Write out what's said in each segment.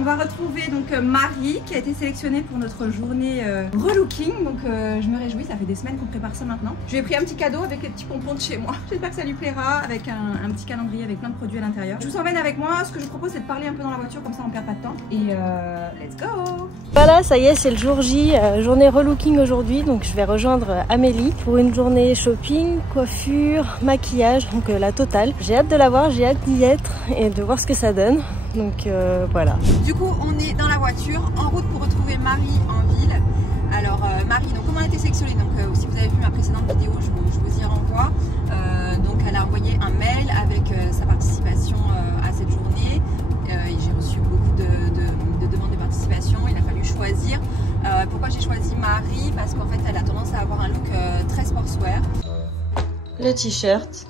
On va retrouver donc Marie qui a été sélectionnée pour notre journée relooking. Donc je me réjouis, ça fait des semaines qu'on prépare ça maintenant. Je lui ai pris un petit cadeau avec les petits pompons de chez moi. J'espère que ça lui plaira, avec un petit calendrier avec plein de produits à l'intérieur. Je vous emmène avec moi. Ce que je vous propose, c'est de parler un peu dans la voiture, comme ça on perd pas de temps. Et let's go! Voilà, ça y est, c'est le jour J, journée relooking aujourd'hui. Donc je vais rejoindre Amélie pour une journée shopping, coiffure, maquillage, donc la totale. J'ai hâte de la voir, j'ai hâte d'y être et de voir ce que ça donne. Donc voilà. Du coup, on est dans la voiture, en route pour retrouver Marie en ville. Alors Marie, donc comment elle a été sélectionnée? Donc si vous avez vu ma précédente vidéo, je vous y renvoie. Donc elle a envoyé un mail avec sa participation à cette journée. J'ai reçu beaucoup de demandes de participation. Il a fallu choisir. Pourquoi j'ai choisi Marie? Parce qu'en fait, elle a tendance à avoir un look très sportswear. Le t-shirt,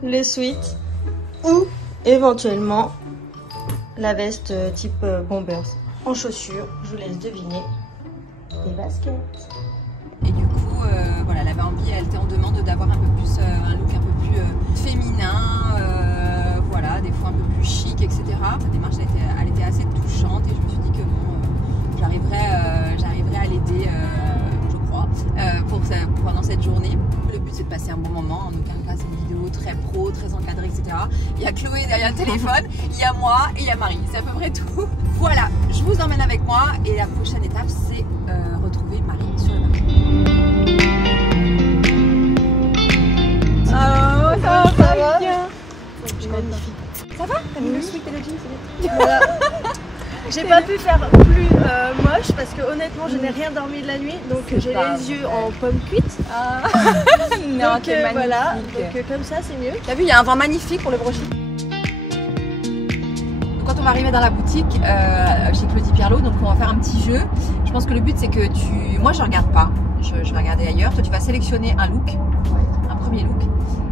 le sweat ou éventuellement la veste type bombers. En chaussures, je vous laisse deviner, des baskets. Et du coup, voilà, elle avait envie, elle était en demande d'avoir un peu plus, un look un peu plus féminin, voilà, des fois un peu plus chic, etc. Sa démarche, elle était assez touchante et je me suis dit que bon, j'arriverais à l'aider, je crois, pendant cette journée. Le but, c'est de passer un bon moment. En aucun cas, c'est une vidéo très pro, très encadrée, etc. Il y a Chloé derrière le téléphone, il y a moi et il y a Marie. C'est à peu près tout. Voilà, je vous emmène avec moi et la prochaine étape, c'est retrouver Marie sur le marché. Oh, ça va bien. Ça va? T'as mis le sweat et le jean, c'est bien. Voilà. J'ai pas pu faire plus moche parce que honnêtement je n'ai rien dormi de la nuit, donc j'ai les yeux en pomme cuite. Ah. Non, donc voilà, donc comme ça c'est mieux. T'as vu, il y a un vent magnifique pour le brochet. Quand on va arriver dans la boutique chez Claudie Pierlot, donc on va faire un petit jeu. Je pense que le but c'est que moi je regarde pas, je vais regarder ailleurs. Toi tu vas sélectionner un look, un premier look,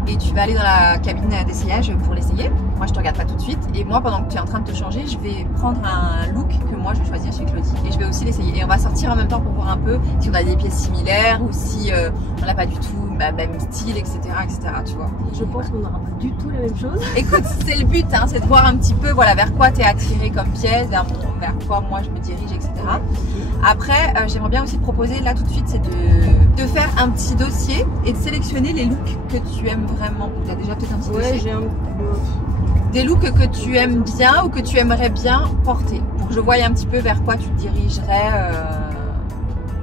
et tu vas aller dans la cabine d'essayage pour l'essayer. Moi je te regarde pas tout de suite, et moi pendant que tu es en train de te changer, je vais prendre un look que moi je vais choisir chez Claudie et je vais aussi l'essayer. Et on va sortir en même temps pour voir un peu si on a des pièces similaires ou si on n'a pas du tout même style, etc., tu vois. Je pense qu'on n'aura pas du tout la même chose. Écoute, c'est le but, hein, c'est de voir un petit peu voilà, vers quoi tu es attiré comme pièce, vers quoi moi je me dirige, etc. Après, j'aimerais bien aussi te proposer là tout de suite, c'est de faire un petit dossier et de sélectionner les looks que tu aimes vraiment. Tu as déjà peut-être un petit dossier? J'ai un... Des looks que tu aimes bien ou que tu aimerais bien porter, pour que je voie un petit peu vers quoi tu te dirigerais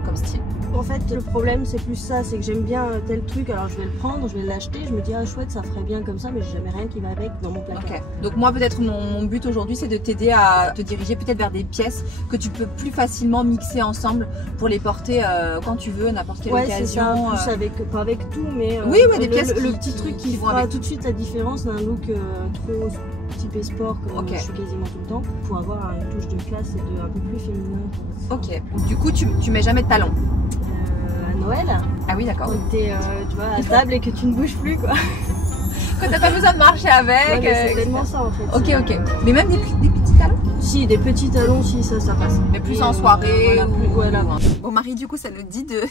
comme style. En fait, le problème c'est plus ça, c'est que j'aime bien tel truc, alors je vais le prendre, je vais l'acheter, je me dis ah chouette, ça ferait bien comme ça, mais j'ai jamais rien qui va avec dans mon placard. Ok. Donc moi peut-être mon but aujourd'hui c'est de t'aider à te diriger peut-être vers des pièces que tu peux plus facilement mixer ensemble pour les porter quand tu veux, n'importe quelle occasion. Ouais, c'est ça, pas avec tout, mais oui, des pièces le petit truc qui vont fera avec tout de suite la différence d'un look trop typé sport comme je suis quasiment tout le temps, pour avoir une touche de classe et un peu plus féminin. Ok. Du coup tu mets jamais de talons? Noël. Ah oui, d'accord. Quand t'es tu vois, à table et que tu ne bouges plus quoi. Quand t'as pas besoin de marcher avec. Ouais, c'est tellement ça en fait. Ok. Mais même des petits talons? Si, des petits talons, si ça passe. Mais plus en soirée. Voilà. Bon Marie, du coup ça nous dit de...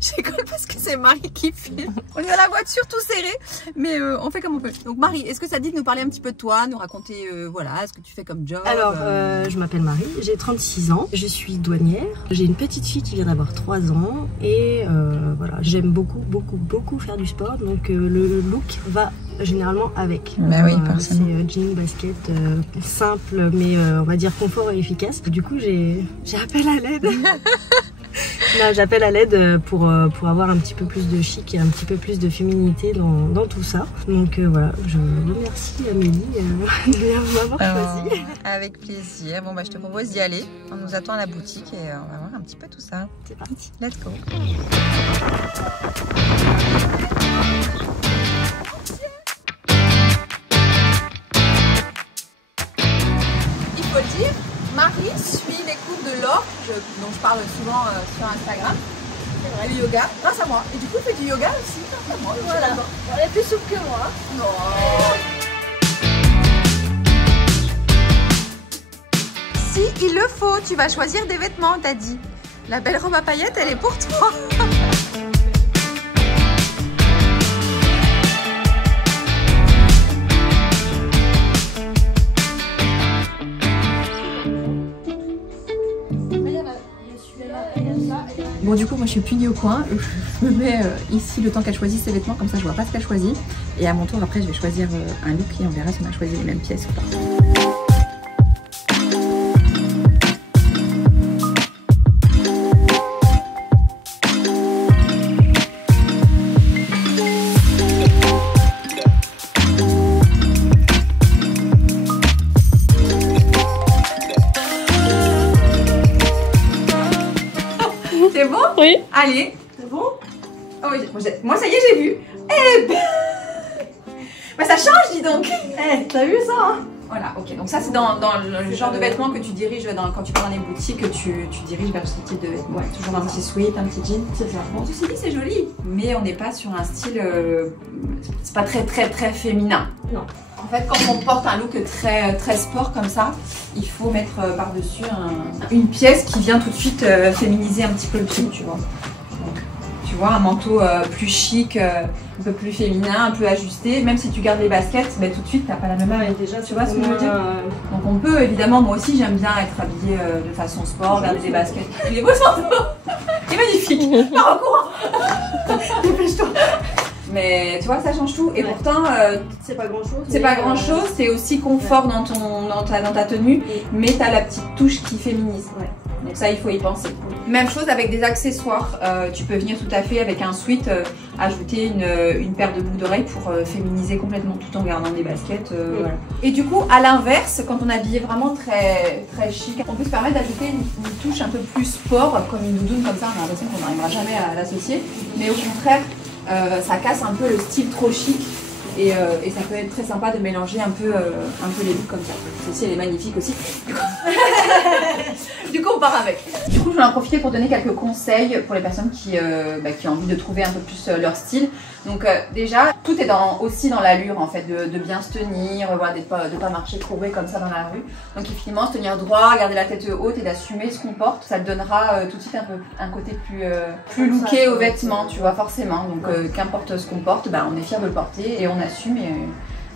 J'école parce que c'est Marie qui filme. On est dans la voiture tout serré, mais on fait comme on peut. Donc Marie, est-ce que ça dit de nous parler un petit peu de toi, nous raconter voilà ce que tu fais comme job? Alors je m'appelle Marie, j'ai 36 ans, je suis douanière, j'ai une petite fille qui vient d'avoir 3 ans et voilà, j'aime beaucoup faire du sport, donc le look va généralement avec. Bah oui, forcément. C'est jean, basket, simple mais on va dire confort et efficace. Du coup j'ai appel à l'aide. Là, j'appelle à l'aide pour avoir un petit peu plus de chic et un petit peu plus de féminité dans tout ça. Donc voilà, je remercie Amélie de m'avoir choisi. Avec plaisir. Bon bah je te propose d'y aller. On nous attend à la boutique et on va voir un petit peu tout ça. C'est parti. Let's go. Il faut le dire, Marie suit les cours de Laure, dont je parle souvent sur Instagram, du yoga, grâce à moi. Et du coup, elle fait du yoga aussi, grâce à moi. Voilà, elle est plus souple que moi. Non. Si il le faut, tu vas choisir des vêtements, t'as dit. La belle robe à paillettes, elle est pour toi. du coup moi je suis pliée au coin, je me mets ici le temps qu'elle choisisse ses vêtements, comme ça je vois pas ce qu'elle choisit. Et à mon tour après je vais choisir un look et on verra si on a choisi les mêmes pièces ou pas. C'est bon? Oui. Allez. C'est bon? Oh oui, moi ça y est, j'ai vu. Eh ben... bah ça change, dis donc. Eh, t'as vu ça hein? Voilà, ok. Donc ça c'est dans le genre de vêtements que tu diriges quand tu vas dans les boutiques, que tu diriges vers ce type de vêtements. Ouais, toujours un petit sweat, un petit jean. C'est ça. Bon, ceci dit, c'est joli, mais on n'est pas sur un style... c'est pas très féminin. Non. En fait, quand on porte un look très sport comme ça, il faut mettre par-dessus une pièce qui vient tout de suite féminiser un petit peu le truc, tu vois. Donc, tu vois, un manteau plus chic, un peu plus féminin, un peu ajusté. Même si tu gardes les baskets, bah, tout de suite, t'as pas la même Ouais, déjà, tu vois ce que je veux dire. Donc on peut, évidemment, moi aussi, j'aime bien être habillée de façon sport, garder des baskets. Il est beau ce manteau. Il est magnifique. Pars en courant. Dépêche-toi. Mais tu vois, ça change tout. Et ouais. Pourtant, c'est pas grand chose. C'est pas grand chose, c'est aussi confort dans ta tenue, mais t'as la petite touche qui féminise. Ouais. Donc ça, il faut y penser. Même chose avec des accessoires. Tu peux venir tout à fait avec un sweat, ajouter une paire de boucles d'oreilles pour féminiser complètement tout en gardant des baskets. Voilà. Et du coup, à l'inverse, quand on est habillé vraiment très chic, on peut se permettre d'ajouter une touche un peu plus sport, comme une doudoune comme ça. On a l'impression qu'on n'arrivera jamais à l'associer. Mais au contraire, ça casse un peu le style trop chic et ça peut être très sympa de mélanger un peu les looks comme ça. Celle-ci elle est magnifique aussi. Du coup on part avec. Du coup je vais en profiter pour donner quelques conseils pour les personnes qui ont envie de trouver un peu plus leur style. Donc déjà tout est aussi dans l'allure en fait, de bien se tenir, voilà, de pas marcher courbé comme ça dans la rue. Donc finalement se tenir droit, garder la tête haute et d'assumer ce qu'on porte, ça te donnera tout de suite un côté plus looké aux vêtements, tu vois forcément. Donc qu'importe ce qu'on porte, on est fier de le porter et on assume et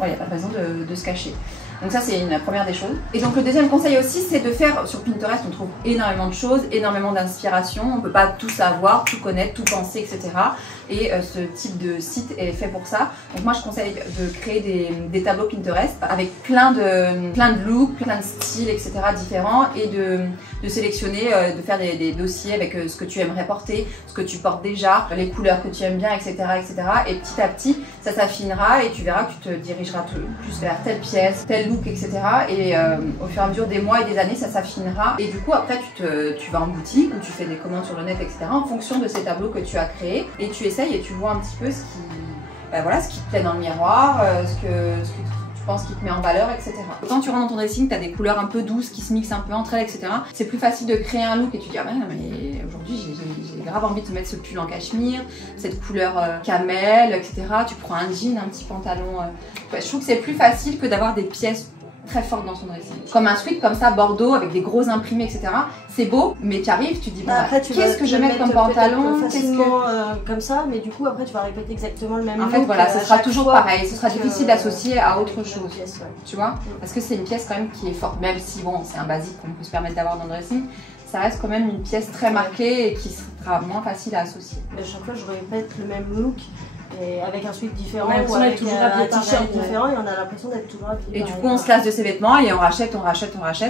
il n'y a pas de raison de se cacher. Donc ça c'est une première des choses. Et donc le deuxième conseil aussi c'est de faire, sur Pinterest on trouve énormément de choses, énormément d'inspiration, on ne peut pas tout savoir, tout connaître, tout penser, etc. Et ce type de site est fait pour ça. Donc moi je conseille de créer des tableaux Pinterest avec plein de looks, plein de styles, etc. différents et de sélectionner, de faire des dossiers avec ce que tu aimerais porter, ce que tu portes déjà, les couleurs que tu aimes bien, etc. etc. Et petit à petit ça s'affinera et tu verras que tu te dirigeras plus vers telle pièce, tel look, etc. Et au fur et à mesure des mois et des années ça s'affinera et du coup après tu vas en boutique ou tu fais des commandes sur le net, etc. en fonction de ces tableaux que tu as créés et tu essayes et tu vois un petit peu ce qui te plaît dans le miroir, ce que tu penses qui te met en valeur, etc. Quand tu rentres dans ton dressing, tu as des couleurs un peu douces qui se mixent un peu entre elles, etc. C'est plus facile de créer un look et tu te dis ah ben non mais aujourd'hui j'ai grave envie de te mettre ce pull en cachemire, cette couleur camel, etc. Tu prends un jean, un petit pantalon. Je trouve que c'est plus facile que d'avoir des pièces très forte dans son dressing. Comme un sweat comme ça, bordeaux, avec des gros imprimés, etc. C'est beau, mais tu arrives, tu te dis, bon, qu'est-ce que je vais mettre comme pantalon facilement comme ça, mais du coup, après, tu vas répéter exactement le même look. En fait, voilà, ce sera toujours pareil. Ce sera difficile d'associer à autre chose. Pièce, ouais. Tu vois, parce que c'est une pièce quand même qui est forte, même si, bon, c'est un basique qu'on peut se permettre d'avoir dans le dressing. Ça reste quand même une pièce très marquée et qui sera moins facile à associer. Mais à chaque fois, je répète le même look. Et avec un sweat différent ou avec un t-shirt différent et on a l'impression d'être toujours habillé. Et du coup on se lasse de ses vêtements et on rachète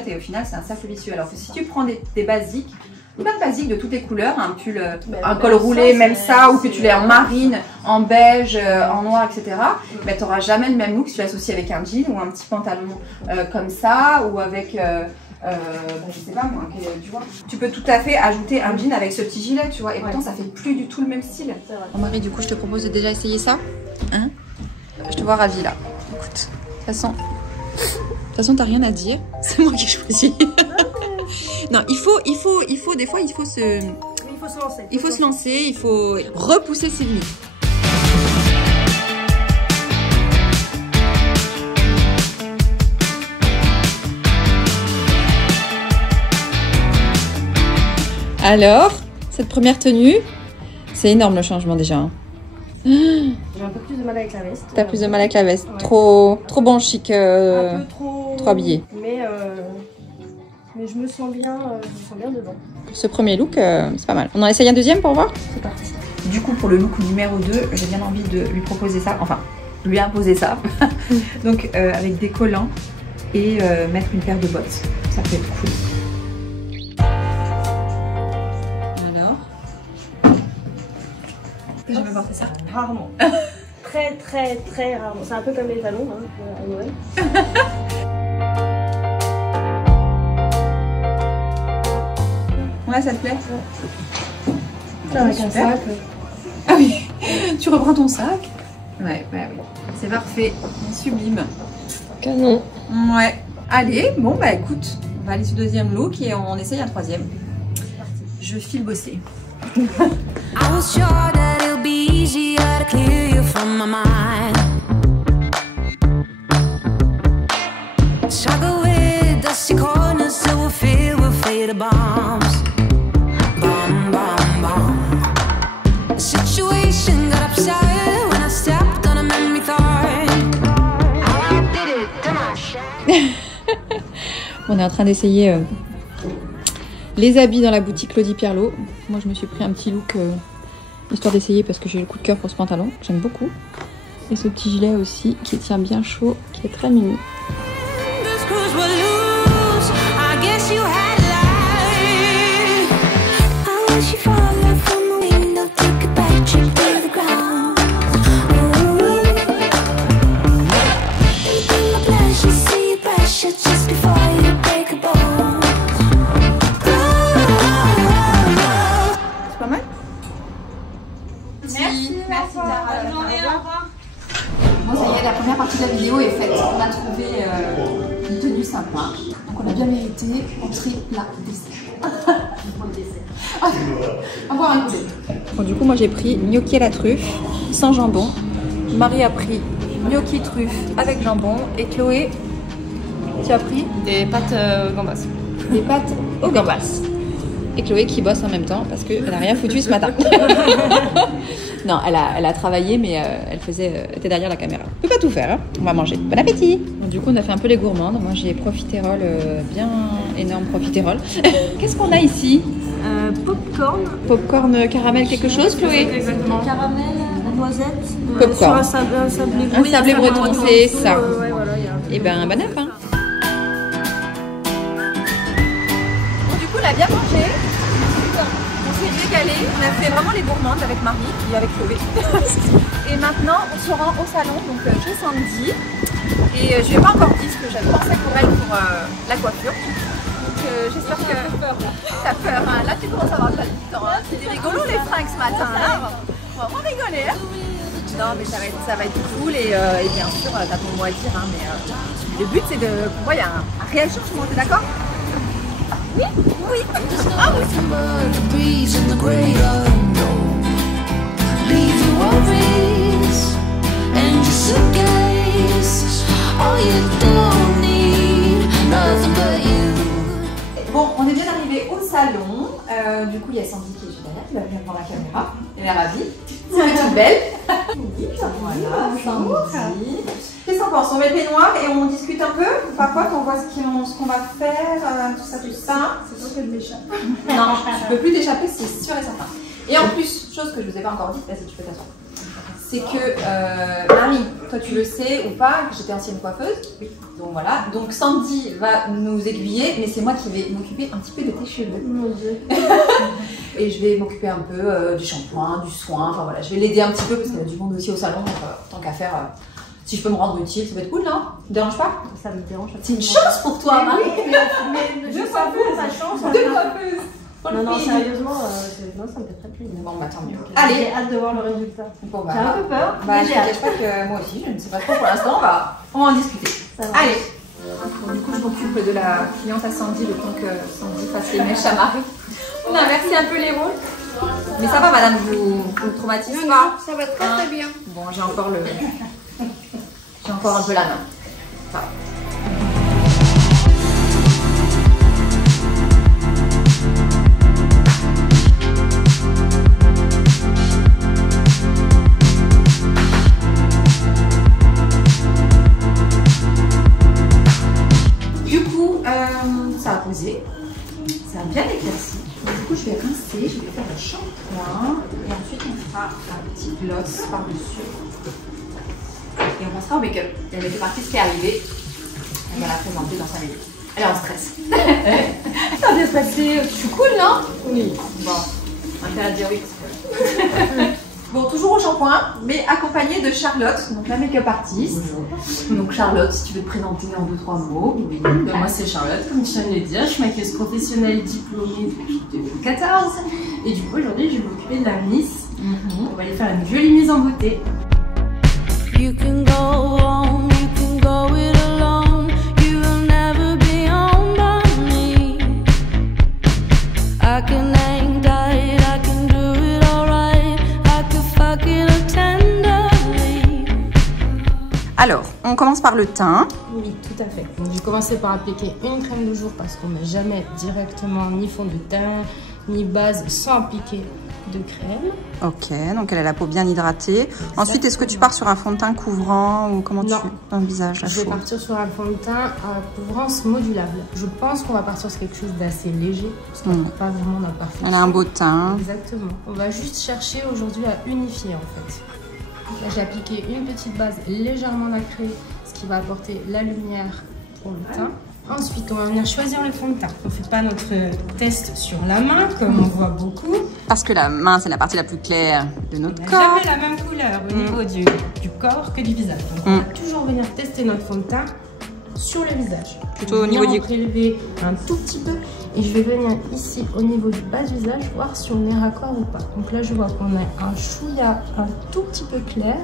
et au final c'est un cercle vicieux. Alors que si tu prends des basiques, plein de basiques de toutes les couleurs, un pull, un col roulé, même ça, ou que tu l'aies en marine, en beige, en noir, etc. Mais tu n'auras jamais le même look si tu l'associes avec un jean ou un petit pantalon comme ça ou avec... je sais pas moi, tu vois. Tu peux tout à fait ajouter un jean avec ce petit gilet, tu vois, et pourtant ça fait plus du tout le même style. Bon Marie, du coup je te propose de déjà essayer ça. Hein, je te vois ravie là. Écoute, de toute façon t'as rien à dire, c'est moi qui ai choisi. Non, des fois il faut se lancer. Il faut se lancer, il faut repousser ses limites. Alors, cette première tenue, c'est énorme le changement déjà. Hein. J'ai un peu plus de mal avec la veste. T'as plus de mal avec la veste. Ouais. Trop bon chic. Un peu trop habillé. Mais Mais je me sens bien dedans. Ce premier look, c'est pas mal. On en essaye un deuxième pour voir? C'est parti. Du coup, pour le look numéro 2, j'ai bien envie de lui proposer ça, enfin, lui imposer ça. Donc, avec des collants et mettre une paire de bottes. Ça peut être cool. Alors, t'as jamais porté ça? Rarement. Très rarement. C'est un peu comme les talons hein, à Noël. Ouais, ça te plaît? Avec un sac. Ah oui, tu reprends ton sac? Ouais, bah oui. C'est parfait, sublime. Canon. Ouais. Allez, bon bah écoute, on va aller sur le deuxième look et on essaye un troisième. Je file bosser. I was sure that it'll be easier to clear you from my mind. Struggle with dusty corners so we're filled with faded bombs. Bomb, bomb, bomb. The situation got upset when I stepped on a memory thorn. I did it to my On est en train d'essayer les habits dans la boutique Claudie Pierlot. Moi je me suis pris un petit look histoire d'essayer parce que j'ai le coup de cœur pour ce pantalon. J'aime beaucoup. Et ce petit gilet aussi qui tient bien chaud, qui est très mimi. Bon, ça y est, la première partie de la vidéo est faite. On a trouvé une tenue sympa. Donc on a bien mérité entrer la dessert. On va boire un coup. Bon, du coup, moi j'ai pris gnocchi à la truffe sans jambon. Marie a pris gnocchi truffe avec jambon. Et Chloé, tu as pris Des pâtes gambas. des pâtes aux gambas. Et Chloé qui bosse en même temps parce qu'elle n'a rien foutu ce matin. Non, elle a travaillé, mais elle était derrière la caméra. On peut pas tout faire, hein. On va manger. Bon appétit. Bon, du coup, on a fait un peu les gourmandes. Moi, j'ai profiterole, bien énorme profiterole. Qu'est-ce qu'on a ici? Popcorn. Popcorn caramel quelque chose, Chloé? Exactement. Caramel, noisette. Popcorn. Sur un sablé breton. Un sablé breton, c'est ça. Ouais, voilà, y a un peu Et ben, bon app, hein. Bon, du coup, on a bien mangé. On s'est régalé, on a fait vraiment les gourmandes avec Marie et avec Chloé. Et maintenant on se rend au salon, donc chez Sandy. Et je lui ai pas encore dit ce que j'avais pensé pour elle pour la coiffure. Donc j'espère que... T'as peur, hein. Là tu commences à avoir pas du temps. Hein. C'était rigolo les fringues ce matin. Hein. On va vraiment rigoler. Hein. Non mais ça va être cool et bien sûr t'as ton mot à dire. Hein, mais le but c'est de... Pour moi il y a un réel changement, t'es d'accord? Oui, oui. Ah oui. Bon, on est bien arrivé au salon. Du coup, il y a Sandy qui est juste derrière, qui va venir prendre la caméra. Elle est ravie. C'est toute belle. Voilà, Sandy. Qu'est-ce qu'on pense? On met le peignoir et on discute un peu? Parfois, on voit ce qu'on va faire, tout ça, tout ça. C'est sûr que je m'échappe. Non, tu peux plus t'échapper, c'est sûr et certain. Et en plus, chose que je vous ai pas encore dit, vas-y, tu peux t'asseoir. C'est que Marie, toi tu le sais ou pas, j'étais ancienne coiffeuse. Oui. Donc voilà. Donc Sandy va nous aiguiller, mais c'est moi qui vais m'occuper un petit peu de tes cheveux. Mon Dieu. Et je vais m'occuper un peu du shampoing, du soin. Enfin voilà, je vais l'aider un petit peu parce qu'il y a du monde aussi au salon. Donc tant qu'à faire, si je peux me rendre utile, ça va être cool, non? Ça te dérange pas? Ça me dérange. C'est une chance pour toi, Marie. Mais je savoure ma chance. Deux coiffeuses. Non, sérieusement, non, ça me fait très plaisir. Bon, bah tant mieux. Allez, j'ai hâte de voir le résultat. Bon, bah, j'ai un peu peur, bah, mais je j'ai te hâte. cache pas que moi aussi, je ne sais pas trop pour l'instant, on va en discuter. Allez. Bon, du coup, je m'occupe de la cliente à Sandy, le temps que Sandy fasse les mèches à Marie. On a inversé un peu les rôles. Mais ça va, madame, vous traumatisez pas? Ça va très très bien. Bon, j'ai encore un peu la main. Ça va. Ça a posé. petit gloss par-dessus. Et on passera au make-up. Il y a le make-up artiste qui est arrivé. Elle va la présenter dans 5 minutes. Elle est en stress. Ça a bien stressé. Je suis cool, non? Oui. Bon, on va faire la dire oui. Bon, toujours au shampoing, mais accompagnée de Charlotte, donc la make-up artiste. Bonjour. Donc Charlotte, si tu veux te présenter en 2-3 mots. Oui. Ben, moi c'est Charlotte, comme tu viens de le dire, je suis maquilleuse professionnelle diplômée depuis 2014. Et du coup aujourd'hui je vais m'occuper de la Miss. On va aller faire une jolie mise en beauté. You can go on, you can go it alone. You will never be owned by me. I can hang tight, I can do it alright. I can fuck it up tenderly. Alors, on commence par le teint. Oui, tout à fait. Donc j'ai commencé par appliquer une crème de jour parce qu'on met jamais directement ni fond de teint, ni base sans appliquer de crème. Ok, donc elle a la peau bien hydratée. Exactement. Ensuite, est-ce que tu pars sur un fond de teint couvrant ou comment tu dans le visage? Je vais partir sur un fond de teint à couvrance modulable. Je pense qu'on va partir sur quelque chose d'assez léger parce qu'on n'a pas vraiment la perfection. Elle a un beau teint. Exactement. On va juste chercher aujourd'hui à unifier en fait. Là, j'ai appliqué une petite base légèrement nacrée, ce qui va apporter la lumière pour le teint. Ensuite, on va venir choisir le fond de teint. On ne fait pas notre test sur la main, comme on voit beaucoup. Parce que la main, c'est la partie la plus claire de notre corps. On n'a jamais la même couleur au niveau du corps que du visage. Donc, on va toujours venir tester notre fond de teint sur le visage. Plutôt au niveau du... prélever un tout petit peu. Et je vais venir ici, au niveau du bas du visage, voir si on est raccord ou pas. Donc là, je vois qu'on a un chouïa un tout petit peu clair.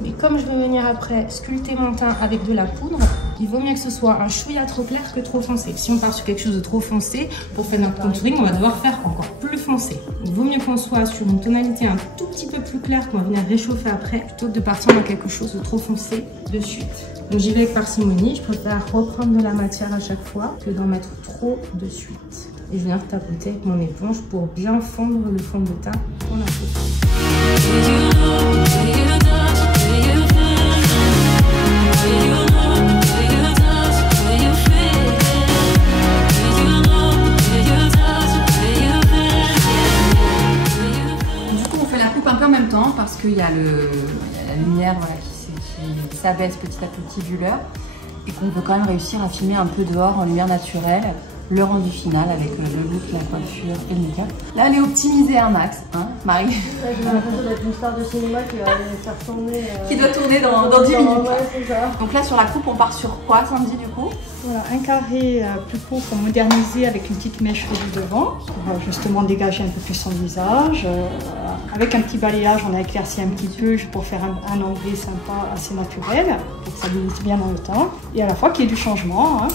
Mais comme je vais venir après sculpter mon teint avec de la poudre, il vaut mieux que ce soit un chouïa trop clair que trop foncé. Si on part sur quelque chose de trop foncé, pour faire notre contouring, on va devoir faire encore plus foncé. Il vaut mieux qu'on soit sur une tonalité un tout petit peu plus claire qu'on va venir réchauffer après, plutôt que de partir dans quelque chose de trop foncé de suite. Donc j'y vais avec parcimonie, je préfère reprendre de la matière à chaque fois que d'en mettre trop de suite. Et je viens tapoter avec mon éponge pour bien fondre le fond de teint pour la peau. Du coup, on fait la coupe un peu en même temps parce qu'il y a la lumière voilà, qui s'abaisse petit à petit vu l'heure et qu'on peut quand même réussir à filmer un peu dehors en lumière naturelle le rendu final avec le look, la coiffure et le make-up. Là, elle est optimisée un max, hein, Marie? Ouais, j'ai l'impression d'être une star de cinéma qui va faire tourner... Qui doit tourner dans 10 minutes. Ouais, c'est ça. Donc là, sur la coupe, on part sur quoi, Sandy, du coup? Voilà, un carré plus court pour moderniser avec une petite mèche du devant, pour justement dégager un peu plus son visage. Avec un petit balayage, on a éclairci un petit peu pour faire un ombré sympa, assez naturel, pour que ça glisse bien dans le temps. Et à la fois qu'il y ait du changement. Hein.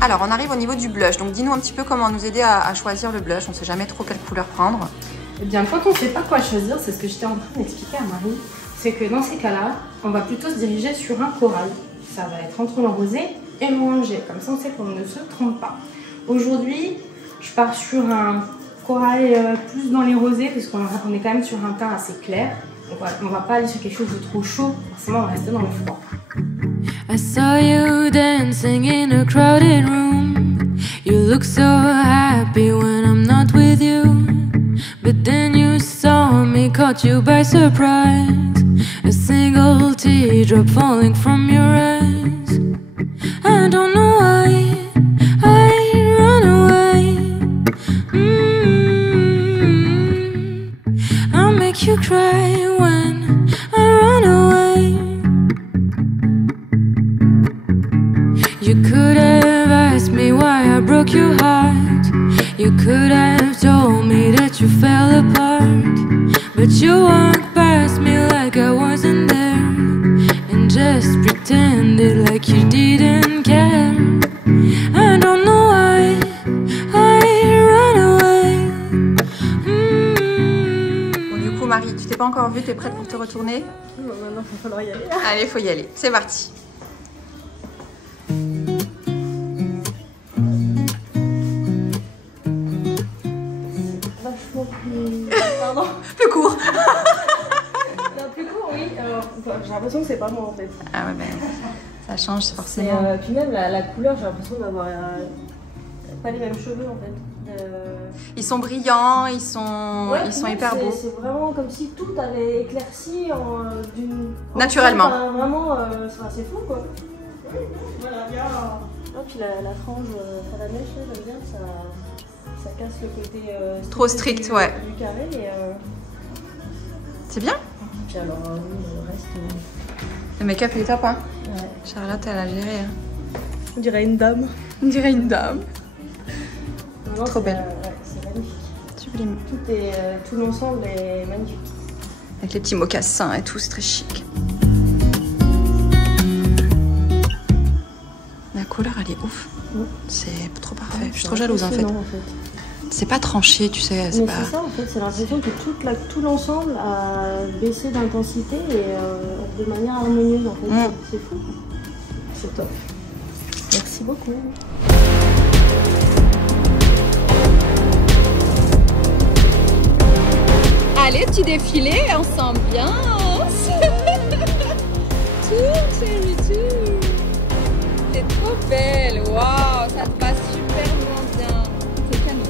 Alors, on arrive au niveau du blush. Donc, dis-nous un petit peu comment nous aider à choisir le blush. On ne sait jamais trop quelle couleur prendre. Eh bien, quand on ne sait pas quoi choisir, c'est ce que j'étais en train d'expliquer à Marie, c'est que dans ces cas-là, on va plutôt se diriger sur un corail. Ça va être entre le rosé et le orangé. Comme ça, on sait qu'on ne se trompe pas. Aujourd'hui, je pars sur un corail plus dans les rosés, parce qu'on est quand même sur un teint assez clair. Donc, on ne va pas aller sur quelque chose de trop chaud. Forcément, on va rester dans le froid. I saw you dancing in a crowded room. You look so happy when I'm not with you. But then you saw me, caught you by surprise. A single teardrop falling from your eyes. I don't know why I run away. I'll make you cry when I run away. You could have asked me why I broke your heart. You could have told me that you fell apart. But you walked past me like I wasn't there, and just pretended like you didn't care. I don't know why I run away. Bon, du coup, Marie, tu t'es pas encore vue, tu es prête pour te retourner? Maintenant, il va falloir y aller. Allez, faut y aller. C'est parti. Pardon. Plus court. Non, plus court, oui. J'ai l'impression que c'est pas moi en fait. Ah ouais, ben ça change forcément. Puis même la couleur, j'ai l'impression d'avoir pas les mêmes cheveux en fait. Ils sont brillants, ils sont hyper beaux. C'est vraiment comme si tout avait éclairci naturellement. Enfin, vraiment, c'est fou quoi. Voilà, bien. Et puis la frange à la mèche, j'aime bien, ça casse le côté trop strict, du, ouais. du carré. Et, c'est bien. puis alors, le reste. Le make-up il est top, hein. Ouais. Charlotte, elle a géré. Hein. On dirait une dame. On dirait une dame. Non, trop belle. Ouais, c'est magnifique. Sublime. Tout l'ensemble est magnifique. Avec les petits mocassins et tout, c'est très chic. La couleur, elle est ouf. C'est trop parfait. Je suis trop jalouse en fait. C'est pas tranché, tu sais. C'est ça en fait, c'est l'impression que tout l'ensemble a baissé d'intensité et de manière harmonieuse en fait. C'est fou. C'est top. Merci beaucoup. Allez, petit défilé, on s'ambiance. Tour, chérie, tour. T'es trop belle, waouh, ça te va super bien. C'est canon.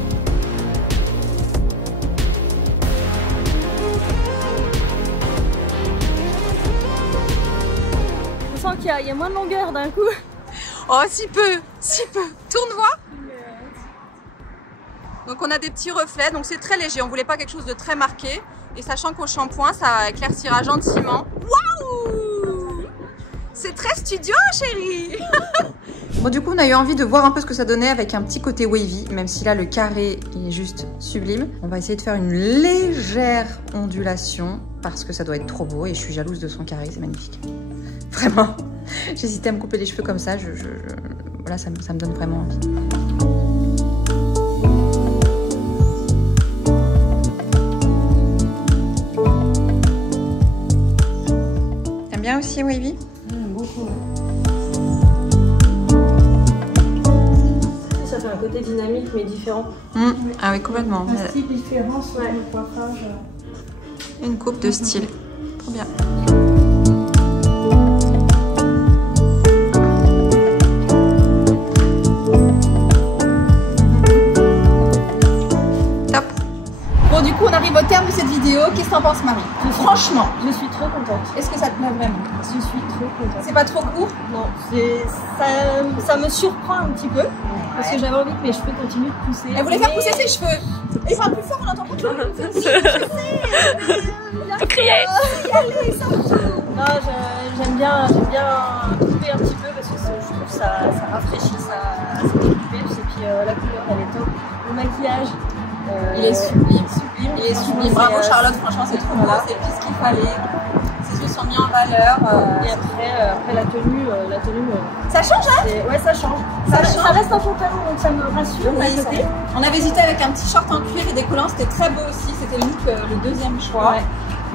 Je sens qu'il y a moins de longueur d'un coup. Oh, si peu. Tourne-moi. Donc on a des petits reflets, donc c'est très léger. On voulait pas quelque chose de très marqué. Et sachant qu'au shampoing, ça éclaircira gentiment. Waouh! C'est très studio, chérie. Bon, du coup, on a eu envie de voir un peu ce que ça donnait avec un petit côté wavy, même si là, le carré est juste sublime. On va essayer de faire une légère ondulation parce que ça doit être trop beau et je suis jalouse de son carré, c'est magnifique. Vraiment. J'hésitais à me couper les cheveux comme ça. Voilà, ça me donne vraiment envie. T'aimes bien aussi wavy? Beaucoup. Ça fait un côté dynamique mais différent. Ah oui, complètement. Un style différent sur le coiffage. Une coupe de style. Trop bien. Top. Bon, du coup, on arrive au terme de cette vidéo. Qu'est-ce que t'en penses, Marie? Franchement, Je suis trop contente. est-ce que ça te plaît vraiment? Je suis trop contente. C'est pas trop court? Non, ça me surprend un petit peu parce que j'avais envie que mes cheveux continuent de pousser. Elle voulait faire pousser ses cheveux. Il parle plus fort, on n'entend pas tout. Faut crier. Non, j'aime bien couper un petit peu parce que je trouve que ça rafraîchit, ça découpe. Et puis la couleur elle est top. Le maquillage, Il est sublime. sublime. Il est sublime. Bravo Charlotte, franchement c'est trop beau, c'est tout ce qu'il fallait. Ses yeux sont mis en valeur. Et après la tenue, Ça change, hein? ouais, ça change. Ça reste un pantalon donc ça me rassure d'un côté. On avait hésité avec un petit short en cuir et des collants, c'était très beau aussi. C'était le look, le deuxième choix. Ouais.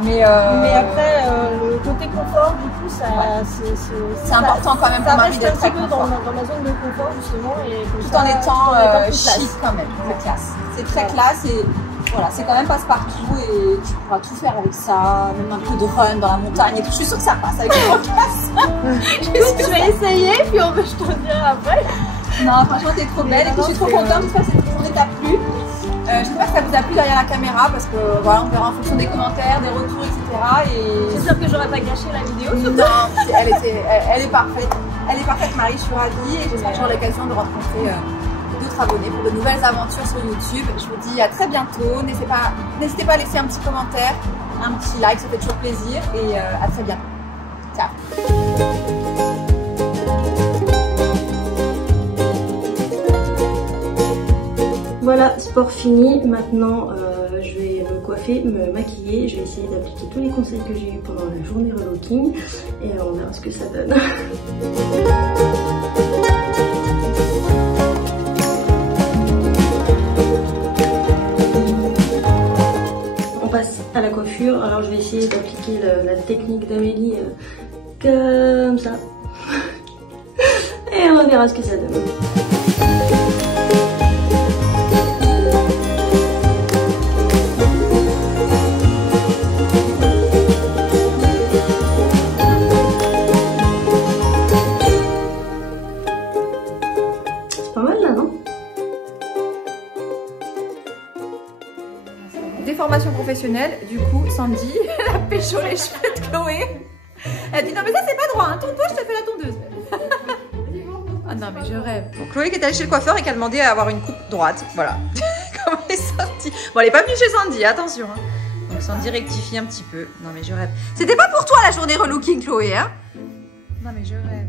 Mais après, le côté confort, du coup, c'est important quand même pour Marie d'être très confort. Dans ma zone de confort, justement. Et tout en étant chic quand même, c'est classe. C'est très classe et voilà, c'est quand même passe-partout et tu pourras tout faire avec ça, même un peu de run dans la montagne et tout. Je suis sûre que ça passe avec le podcast. Je vais essayer, puis je te dirai après. Non, franchement, t'es trop belle et puis je suis trop contente que cette journée t'a plu. J'espère que ça vous a plu derrière la caméra parce que voilà, on verra en fonction des commentaires, des retours, etc. Et j'espère que j'aurais pas gâché la vidéo. Non, elle est parfaite. Elle est parfaite, Marie, je suis ravie et j'espère que j'aurai l'occasion de rencontrer d'autres abonnés pour de nouvelles aventures sur YouTube. Je vous dis à très bientôt. N'hésitez pas à laisser un petit commentaire, un petit like, ça fait toujours plaisir et à très bientôt. Ciao. Voilà, sport fini. Maintenant, je vais me coiffer, me maquiller. Je vais essayer d'appliquer tous les conseils que j'ai eu pendant la journée relooking et on verra ce que ça donne. On passe à la coiffure. Alors, je vais essayer d'appliquer la technique d'Amélie comme ça. Et on verra ce que ça donne. des formations professionnelles. Du coup, Sandy, elle a pécho les cheveux de Chloé. Elle dit non mais ça c'est pas droit, hein. Tourne-toi, je te fais la tondeuse. Ah non mais je rêve. Bon, Chloé qui est allée chez le coiffeur et qui a demandé à avoir une coupe droite. Voilà. Comment elle est sortie. Bon, elle est pas venue chez Sandy, attention. Hein. Donc Sandy rectifie un petit peu. Non mais je rêve. C'était pas pour toi la journée relooking, Chloé, hein. Non mais je rêve.